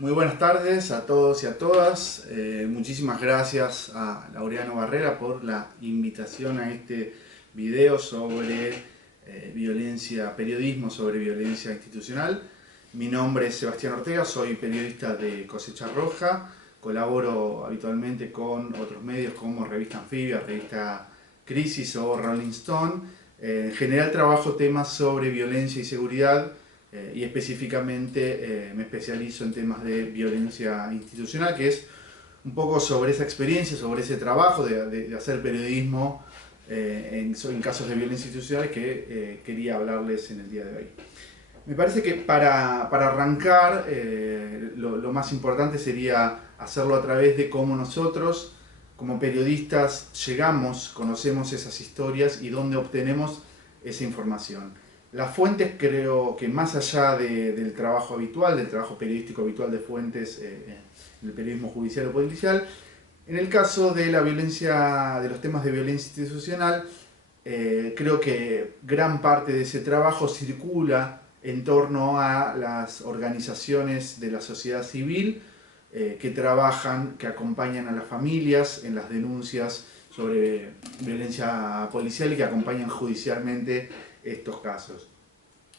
Muy buenas tardes a todos y a todas. Muchísimas gracias a Laureano Barrera por la invitación a este video sobre periodismo sobre violencia institucional. Mi nombre es Sebastián Ortega, soy periodista de Cosecha Roja. Colaboro habitualmente con otros medios como Revista Anfibia, Revista Crisis o Rolling Stone. En general trabajo temas sobre violencia y seguridad. Y específicamente me especializo en temas de violencia institucional, que es un poco sobre esa experiencia, sobre ese trabajo de hacer periodismo en casos de violencia institucional que quería hablarles en el día de hoy. Me parece que para arrancar lo más importante sería hacerlo a través de cómo nosotros como periodistas conocemos esas historias y dónde obtenemos esa información. Las fuentes, creo que más allá del trabajo habitual, del trabajo periodístico habitual de fuentes en el periodismo judicial o policial, en el caso de la violencia, de los temas de violencia institucional, creo que gran parte de ese trabajo circula en torno a las organizaciones de la sociedad civil que trabajan, que acompañan a las familias en las denuncias sobre violencia policial y que acompañan judicialmente estos casos.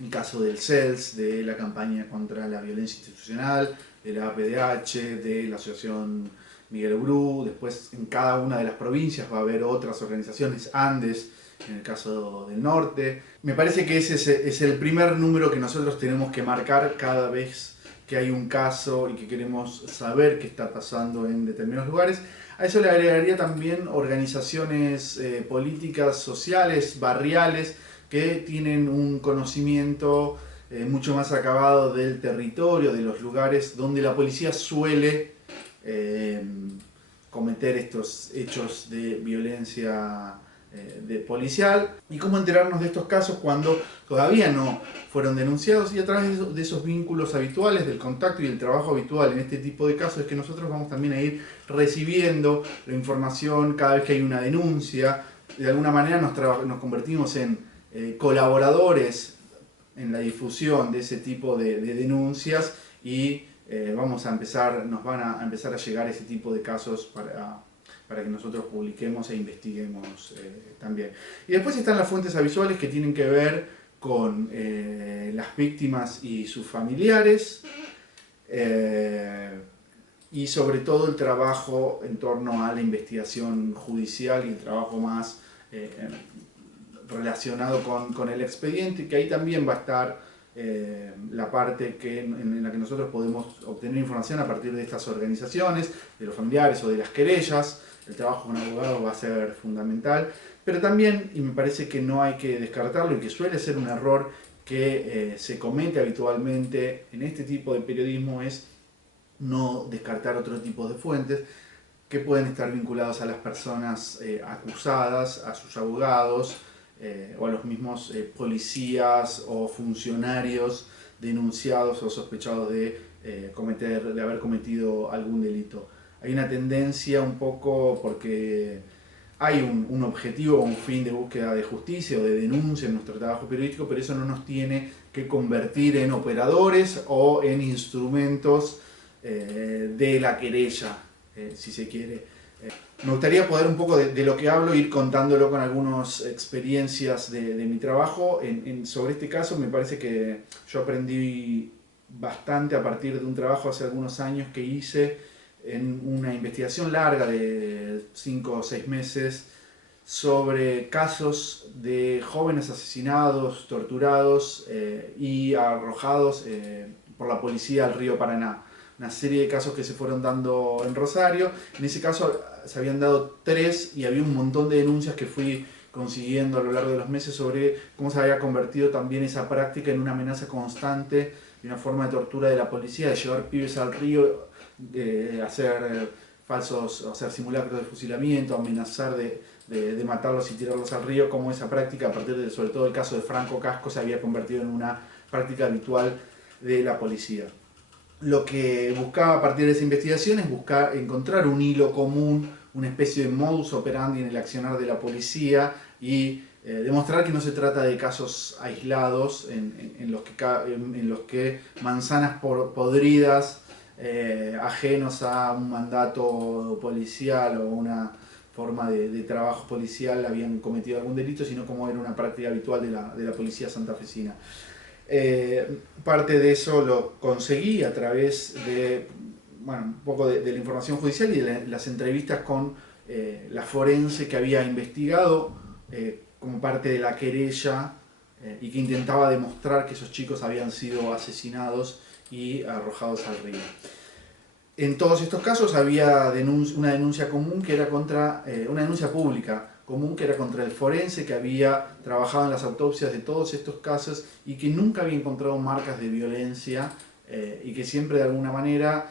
El caso del CELS, de la campaña contra la violencia institucional, de la APDH, de la Asociación Miguel Bru. Después en cada una de las provincias va a haber otras organizaciones, Andes en el caso del norte. Me parece que ese es el primer número que nosotros tenemos que marcar cada vez que hay un caso y que queremos saber qué está pasando en determinados lugares. A eso le agregaría también organizaciones políticas, sociales, barriales, que tienen un conocimiento mucho más acabado del territorio, de los lugares donde la policía suele cometer estos hechos de violencia policial, y cómo enterarnos de estos casos cuando todavía no fueron denunciados, y a través de esos vínculos habituales, del contacto y el trabajo habitual en este tipo de casos es que nosotros vamos también a ir recibiendo la información cada vez que hay una denuncia. De alguna manera nos convertimos en colaboradores en la difusión de ese tipo de denuncias y nos van a empezar a llegar ese tipo de casos para que nosotros publiquemos e investiguemos también. Y después están las fuentes audiovisuales que tienen que ver con las víctimas y sus familiares, y sobre todo el trabajo en torno a la investigación judicial y el trabajo más relacionado con el expediente, que ahí también va a estar la parte en la que nosotros podemos obtener información a partir de estas organizaciones, de los familiares o de las querellas. El trabajo con abogado va a ser fundamental, pero también, y me parece que no hay que descartarlo y que suele ser un error que se comete habitualmente en este tipo de periodismo, es no descartar otro tipo de fuentes que pueden estar vinculados a las personas acusadas, a sus abogados, o a los mismos policías o funcionarios denunciados o sospechados de haber cometido algún delito. Hay una tendencia un poco, porque hay un objetivo o un fin de búsqueda de justicia o de denuncia en nuestro trabajo periodístico, pero eso no nos tiene que convertir en operadores o en instrumentos de la querella, si se quiere. Me gustaría poder un poco de lo que hablo ir contándolo con algunas experiencias de mi trabajo. Sobre este caso me parece que yo aprendí bastante a partir de un trabajo hace algunos años que hice en una investigación larga de 5 o 6 meses sobre casos de jóvenes asesinados, torturados y arrojados por la policía al río Paraná. Una serie de casos que se fueron dando en Rosario. En ese caso se habían dado 3 y había un montón de denuncias que fui consiguiendo a lo largo de los meses sobre cómo se había convertido también esa práctica en una amenaza constante y una forma de tortura de la policía, de llevar pibes al río, hacer hacer simulacros de fusilamiento, amenazar de matarlos y tirarlos al río, como esa práctica, a partir de sobre todo el caso de Franco Casco, se había convertido en una práctica habitual de la policía. Lo que buscaba a partir de esa investigación es encontrar un hilo común, una especie de modus operandi en el accionar de la policía y demostrar que no se trata de casos aislados en los que manzanas podridas ajenos a un mandato policial o una forma de trabajo policial habían cometido algún delito, sino como era una práctica habitual de la policía santafesina. Parte de eso lo conseguí a través de, bueno, un poco de la información judicial y de las entrevistas con la forense que había investigado como parte de la querella y que intentaba demostrar que esos chicos habían sido asesinados y arrojados al río. En todos estos casos había una denuncia común que era contra, una denuncia pública común que era contra el forense que había trabajado en las autopsias de todos estos casos y que nunca había encontrado marcas de violencia y que siempre de alguna manera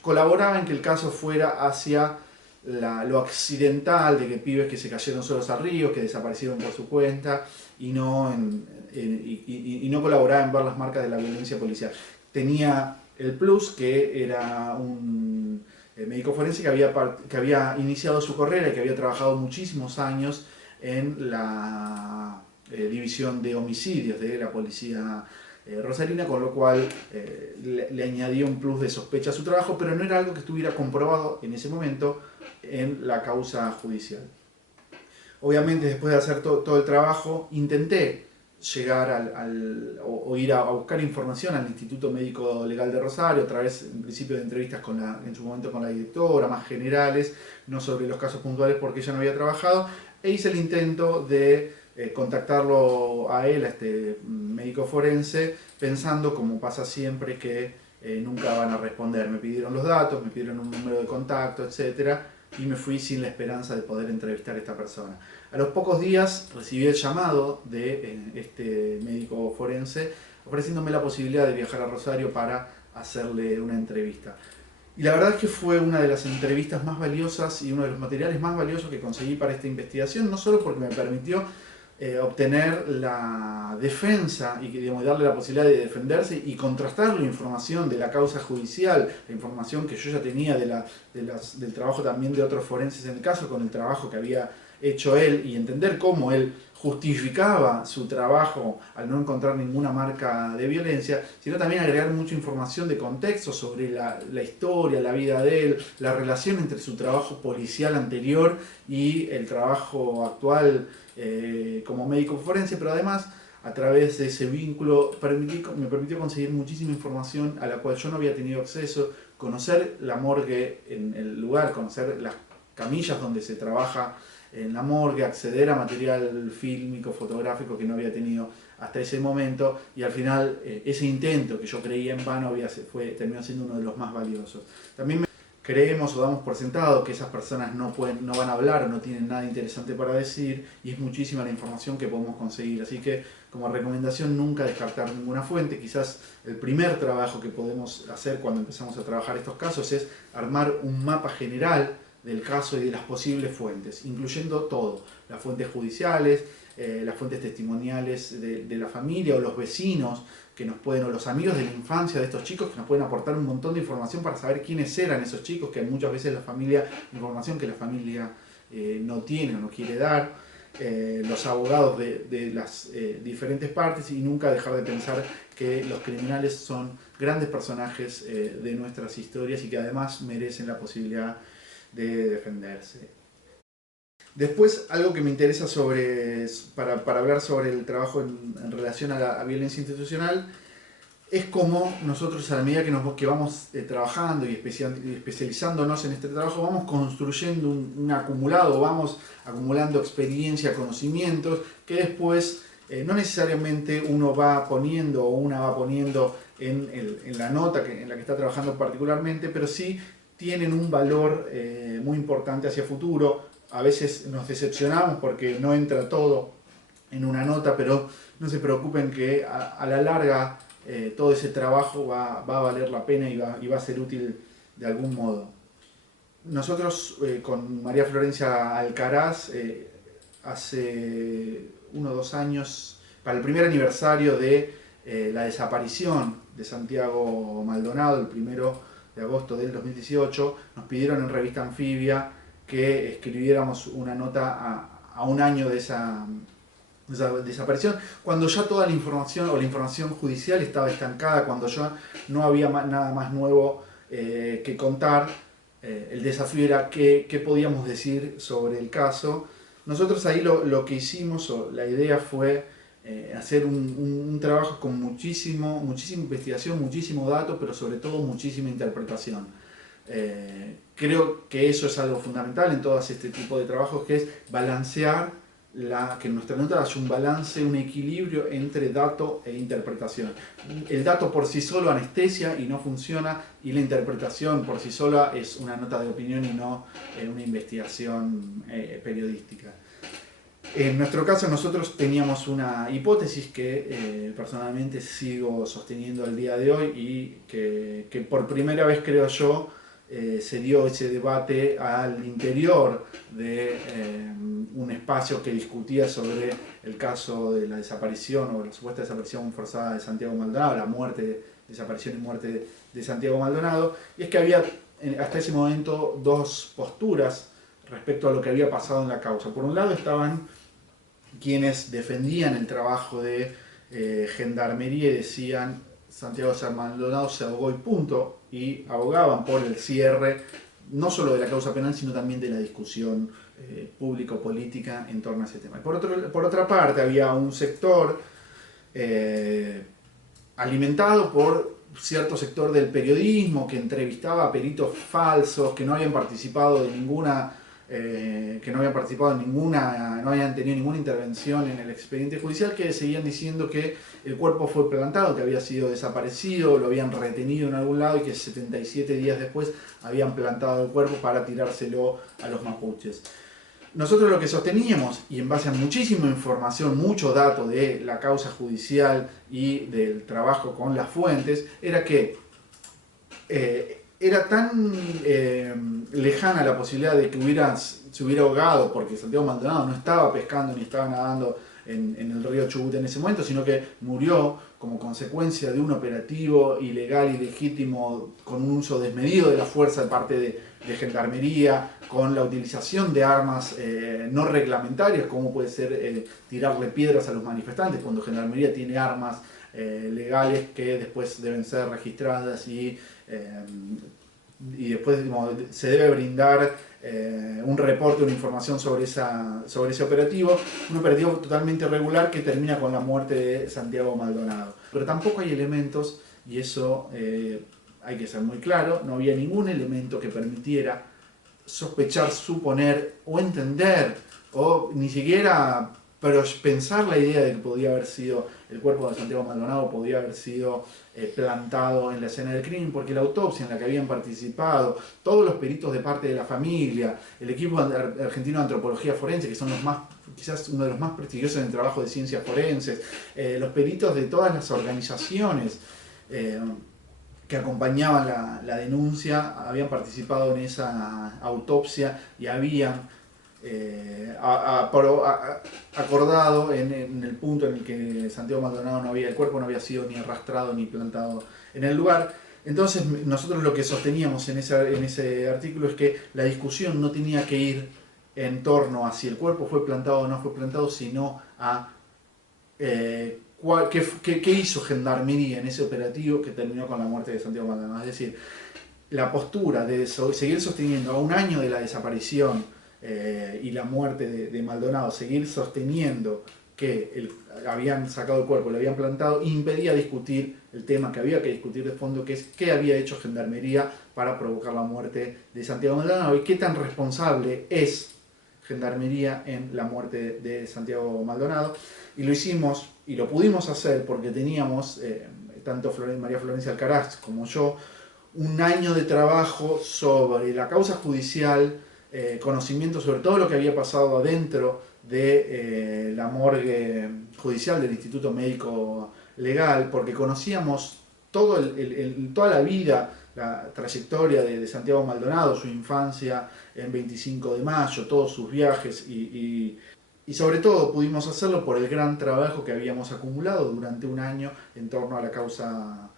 colaboraba en que el caso fuera hacia lo accidental de que pibes que se cayeron solos al río, que desaparecieron por su cuenta y no, y no colaboraba en ver las marcas de la violencia policial. Tenía el plus que era un médico forense que había iniciado su carrera y que había trabajado muchísimos años en la división de homicidios de la policía rosarina, con lo cual le añadía un plus de sospecha a su trabajo, pero no era algo que estuviera comprobado en ese momento en la causa judicial. Obviamente, después de hacer todo el trabajo, intenté llegar o ir a buscar información al Instituto Médico Legal de Rosario, a través, en principio, de entrevistas en su momento con la directora, más generales, no sobre los casos puntuales porque ella no había trabajado, e hice el intento de contactarlo a él, a este médico forense, pensando, como pasa siempre, que nunca van a responder. Me pidieron los datos, me pidieron un número de contacto, etc. Y me fui sin la esperanza de poder entrevistar a esta persona. A los pocos días recibí el llamado de este médico forense ofreciéndome la posibilidad de viajar a Rosario para hacerle una entrevista. Y la verdad es que fue una de las entrevistas más valiosas y uno de los materiales más valiosos que conseguí para esta investigación, no solo porque me permitió obtener la defensa y digamos, darle la posibilidad de defenderse y contrastar la información de la causa judicial, la información que yo ya tenía del trabajo también de otros forenses en el caso, con el trabajo que había hecho él y entender cómo él justificaba su trabajo al no encontrar ninguna marca de violencia, sino también agregar mucha información de contexto sobre la historia, la vida de él, la relación entre su trabajo policial anterior y el trabajo actual como médico forense, pero además a través de ese vínculo me permitió conseguir muchísima información a la cual yo no había tenido acceso, conocer la morgue en el lugar, conocer las camillas donde se trabaja en la morgue, acceder a material fílmico, fotográfico que no había tenido hasta ese momento, y al final ese intento que yo creía en vano terminó siendo uno de los más valiosos. También creemos o damos por sentado que esas personas no van a hablar o no tienen nada interesante para decir, y es muchísima la información que podemos conseguir. Así que, como recomendación, nunca descartar ninguna fuente. Quizás el primer trabajo que podemos hacer cuando empezamos a trabajar estos casos es armar un mapa general del caso y de las posibles fuentes, incluyendo todo, las fuentes judiciales, las fuentes testimoniales de la familia o los vecinos que nos pueden, o los amigos de la infancia de estos chicos que nos pueden aportar un montón de información para saber quiénes eran esos chicos, que muchas veces información que la familia no tiene o no quiere dar, los abogados de las diferentes partes, y nunca dejar de pensar que los criminales son grandes personajes de nuestras historias y que además merecen la posibilidad de defenderse. Después, algo que me interesa para hablar sobre el trabajo en relación a la violencia institucional es cómo nosotros, a la medida que vamos trabajando y especializándonos en este trabajo, vamos construyendo un acumulado, vamos acumulando experiencia, conocimientos, que después no necesariamente uno va poniendo o una va poniendo en la nota en la que está trabajando particularmente, pero sí tienen un valor muy importante hacia futuro. A veces nos decepcionamos porque no entra todo en una nota, pero no se preocupen que a la larga todo ese trabajo va a valer la pena y va a ser útil de algún modo. Nosotros con María Florencia Alcaraz hace 1 o 2 años, para el primer aniversario de la desaparición de Santiago Maldonado, el 1 de agosto del 2018, nos pidieron en Revista Anfibia que escribiéramos una nota a un año de esa esa desaparición, cuando ya toda la información o la información judicial estaba estancada, cuando ya no había nada más nuevo que contar. El desafío era qué podíamos decir sobre el caso. Nosotros ahí lo que hicimos, o la idea fue hacer un trabajo con muchísima investigación, muchísimo dato, pero sobre todo muchísima interpretación. Creo que eso es algo fundamental en todo este tipo de trabajos, que es balancear, que nuestra nota haya un balance, un equilibrio entre dato e interpretación. El dato por sí solo anestesia y no funciona, y la interpretación por sí sola es una nota de opinión y no una investigación periodística. En nuestro caso nosotros teníamos una hipótesis que personalmente sigo sosteniendo al día de hoy, y que por primera vez, creo yo, se dio ese debate al interior de un espacio que discutía sobre el caso de la desaparición o la supuesta desaparición forzada de Santiago Maldonado, la muerte, desaparición y muerte de Santiago Maldonado. Y es que había hasta ese momento dos posturas respecto a lo que había pasado en la causa. Por un lado estaban quienes defendían el trabajo de Gendarmería y decían: Santiago Maldonado se ahogó y punto, y abogaban por el cierre no solo de la causa penal, sino también de la discusión público-política en torno a ese tema. Por otra parte, había un sector alimentado por cierto sector del periodismo que entrevistaba a peritos falsos que no habían participado de ninguna no habían tenido ninguna intervención en el expediente judicial, que seguían diciendo que el cuerpo fue plantado, que había sido desaparecido, lo habían retenido en algún lado y que 77 días después habían plantado el cuerpo para tirárselo a los mapuches. Nosotros lo que sosteníamos, y en base a muchísima información, mucho dato de la causa judicial y del trabajo con las fuentes, era que era tan lejana la posibilidad de que se hubiera ahogado, porque Santiago Maldonado no estaba pescando ni estaba nadando en el río Chubut en ese momento, sino que murió como consecuencia de un operativo ilegal y legítimo con un uso desmedido de la fuerza de parte de Gendarmería, con la utilización de armas no reglamentarias, como puede ser tirarle piedras a los manifestantes, cuando Gendarmería tiene armas legales que después deben ser registradas y después se debe brindar un reporte, una información sobre ese operativo, un operativo totalmente irregular que termina con la muerte de Santiago Maldonado. Pero tampoco hay elementos, y eso hay que ser muy claro, no había ningún elemento que permitiera sospechar, suponer o entender, o ni siquiera pensar la idea de que podía haber sido el cuerpo de Santiago Maldonado, podía haber sido plantado en la escena del crimen, porque la autopsia en la que habían participado todos los peritos de parte de la familia, el equipo argentino de antropología forense, que son quizás uno de los más prestigiosos en el trabajo de ciencias forenses, los peritos de todas las organizaciones que acompañaban la denuncia, habían participado en esa autopsia y habían acordado en el punto en el que Santiago Maldonado el cuerpo no había sido ni arrastrado ni plantado en el lugar. Entonces nosotros lo que sosteníamos en ese artículo es que la discusión no tenía que ir en torno a si el cuerpo fue plantado o no fue plantado, sino a qué hizo Gendarmería en ese operativo que terminó con la muerte de Santiago Maldonado. Es decir, la postura de seguir sosteniendo a un año de la desaparición y la muerte de Maldonado, seguir sosteniendo que habían sacado el cuerpo, lo habían plantado, impedía discutir el tema que había que discutir de fondo, que es qué había hecho Gendarmería para provocar la muerte de Santiago Maldonado y qué tan responsable es Gendarmería en la muerte de Santiago Maldonado. Y lo hicimos y lo pudimos hacer porque teníamos, tanto María Florencia Alcaraz como yo, un año de trabajo sobre la causa judicial, conocimiento sobre todo lo que había pasado adentro de la morgue judicial del Instituto Médico Legal, porque conocíamos toda la vida, la trayectoria de Santiago Maldonado, su infancia en 25 de mayo, todos sus viajes y sobre todo pudimos hacerlo por el gran trabajo que habíamos acumulado durante un año en torno a la causa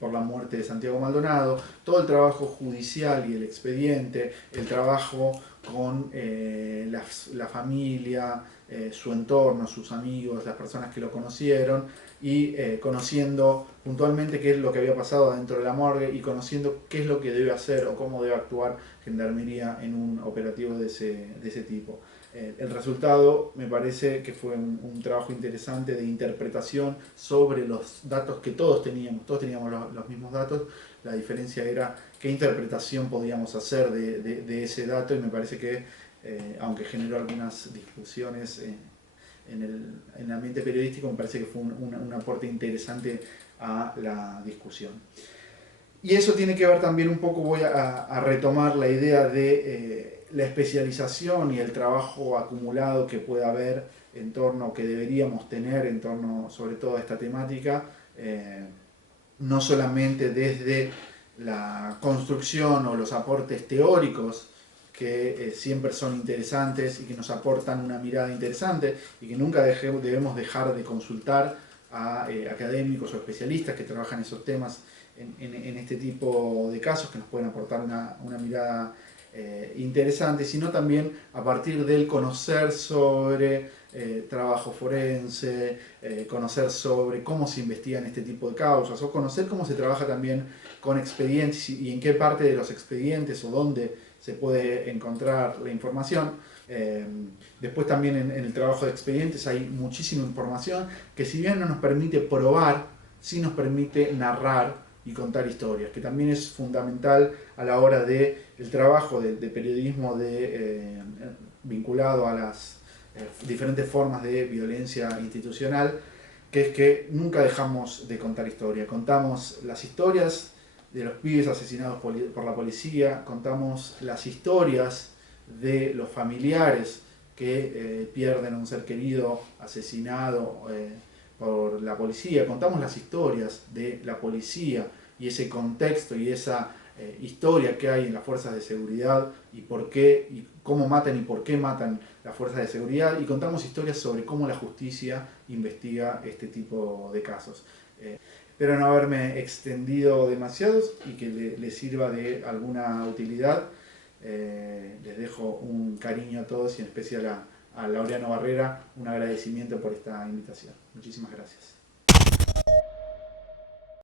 por la muerte de Santiago Maldonado, todo el trabajo judicial y el expediente, el trabajo con la familia, su entorno, sus amigos, las personas que lo conocieron, y conociendo puntualmente qué es lo que había pasado dentro de la morgue y conociendo qué es lo que debe hacer o cómo debe actuar Gendarmería en un operativo de ese tipo. El resultado me parece que fue un trabajo interesante de interpretación sobre los datos que todos teníamos los mismos datos. La diferencia era qué interpretación podíamos hacer de ese dato, y me parece que, aunque generó algunas discusiones en el ambiente periodístico, me parece que fue un aporte interesante a la discusión. Y eso tiene que ver también un poco, voy a retomar la idea de la especialización y el trabajo acumulado que puede haber en torno, que deberíamos tener en torno sobre todo a esta temática, no solamente desde la construcción o los aportes teóricos, que siempre son interesantes y que nos aportan una mirada interesante y que nunca debemos dejar de consultar a académicos o especialistas que trabajan esos temas en este tipo de casos, que nos pueden aportar una mirada interesante, sino también a partir del conocer sobre trabajo forense, conocer sobre cómo se investigan este tipo de causas, o conocer cómo se trabaja también con expedientes y en qué parte de los expedientes o dónde se puede encontrar la información. Después también en el trabajo de expedientes hay muchísima información que, si bien no nos permite probar, sí nos permite narrar y contar historias, que también es fundamental a la hora del trabajo de periodismo vinculado a las diferentes formas de violencia institucional, que es que nunca dejamos de contar historia. Contamos las historias de los pibes asesinados por la policía, contamos las historias de los familiares que pierden a un ser querido asesinado por la policía, contamos las historias de la policía y ese contexto y esa historia que hay en las fuerzas de seguridad y por qué y cómo matan y por qué matan las fuerzas de seguridad, y contamos historias sobre cómo la justicia investiga este tipo de casos. Espero no haberme extendido demasiado y que les sirva de alguna utilidad. Les dejo un cariño a todos y en especial a Laureano Barrera un agradecimiento por esta invitación. Muchísimas gracias.